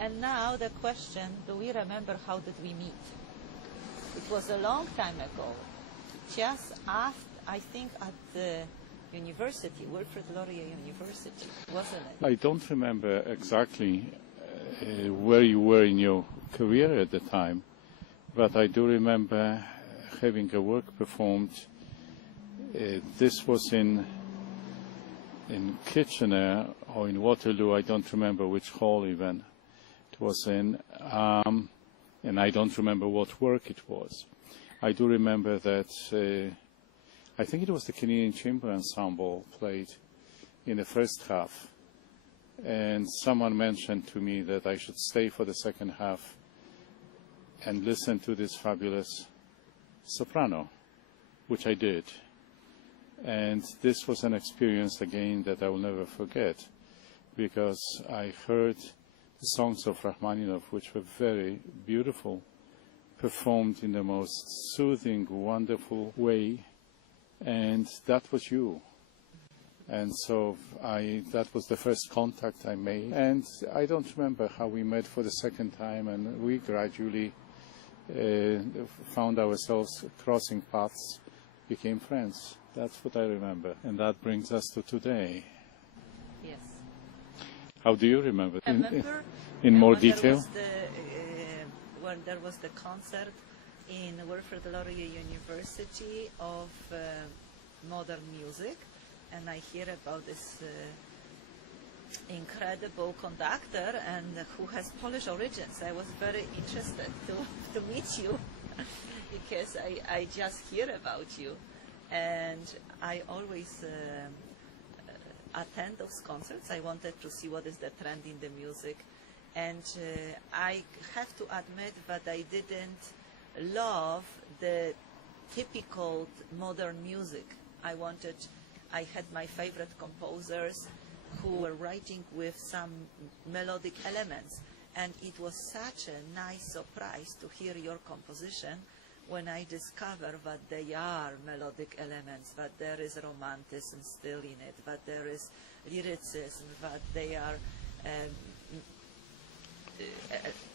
And now the question, do we remember how did we meet? It was a long time ago, just after, I think, at the university, Wilfrid Laurier University, wasn't it? I don't remember exactly where you were in your career at the time, but I do remember having a work performed. This was in Kitchener or in Waterloo. I don't remember which hall even it was in, and I don't remember what work it was. I do remember that I think it was the Canadian Chamber Ensemble played in the first half, and someone mentioned to me that I should stay for the second half and listen to this fabulous soprano, which I did. And this was an experience again that I will never forget, because I heard the songs of Rachmaninoff, which were very beautiful, performed in the most soothing, wonderful way, and that was you. And so that was the first contact I made. And I don't remember how we met for the second time, and we gradually found ourselves crossing paths, became friends. That's what I remember. And that brings us to today. Yes. How do you remember? In more detail? When there was the concert in Wilfrid Laurier University of modern music, and I hear about this incredible conductor and who has Polish origins. I was very interested to meet you because I just hear about you, and I always attend those concerts. I wanted to see what is the trend in the music, and I have to admit that I didn't love the typical modern music. I had my favorite composers who were writing with some melodic elements, and it was such a nice surprise to hear your composition when I discovered that they are melodic elements, that there is romanticism still in it, that there is lyricism, that they are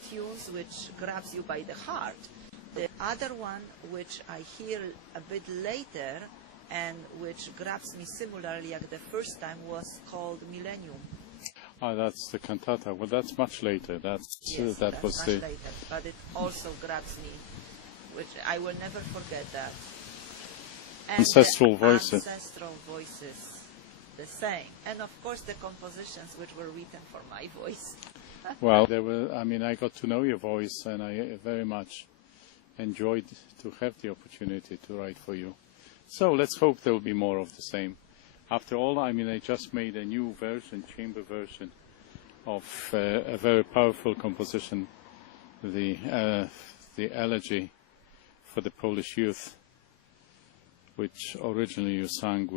tunes which grabs you by the heart. The other one, which I hear a bit later, and which grabs me similarly like the first time, was called Millennium. Oh, that's the cantata. Well, that's much later. Yes, that's much later, but it also grabs me, which I will never forget that. And ancestral voices. Ancestral voices, the same. And of course the compositions which were written for my voice. Well, I got to know your voice, and I very much enjoyed to have the opportunity to write for you. So let's hope there will be more of the same. After all, I just made a new version, chamber version, of a very powerful composition, the elegy for the Polish youth, which originally you sang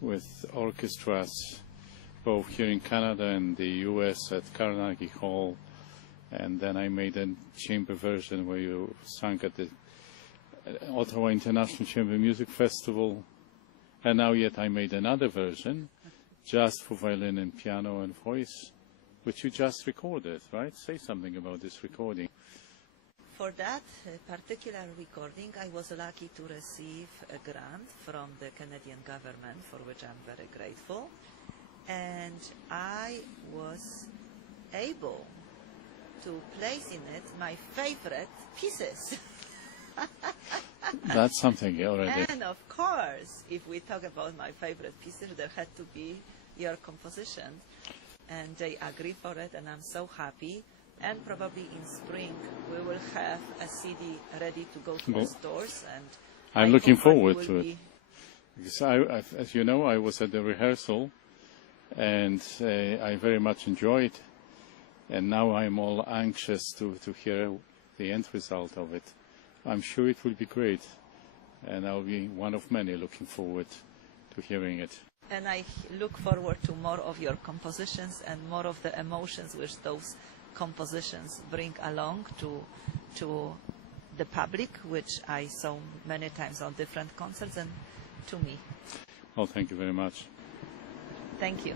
with orchestras, both here in Canada and the US at Carnegie Hall, and then I made a chamber version where you sang at the Ottawa International Chamber Music Festival, and now yet I made another version just for violin and piano and voice, which you just recorded, right? Say something about this recording. For that particular recording, I was lucky to receive a grant from the Canadian government, for which I'm very grateful, and I was able to place in it my favorite pieces. That's something already. And of course, if we talk about my favorite pieces, there had to be your composition, and they agree for it, and I'm so happy. And probably in spring we will have a CD ready to go to the stores, and I'm looking forward to it. Because as you know, I was at the rehearsal, and I very much enjoyed, and now I'm all anxious to hear the end result of it. I'm sure it will be great, and I'll be one of many looking forward to hearing it. And I look forward to more of your compositions and more of the emotions which those compositions bring along to the public, which I saw many times on different concerts, and to me. Well, thank you very much. Thank you.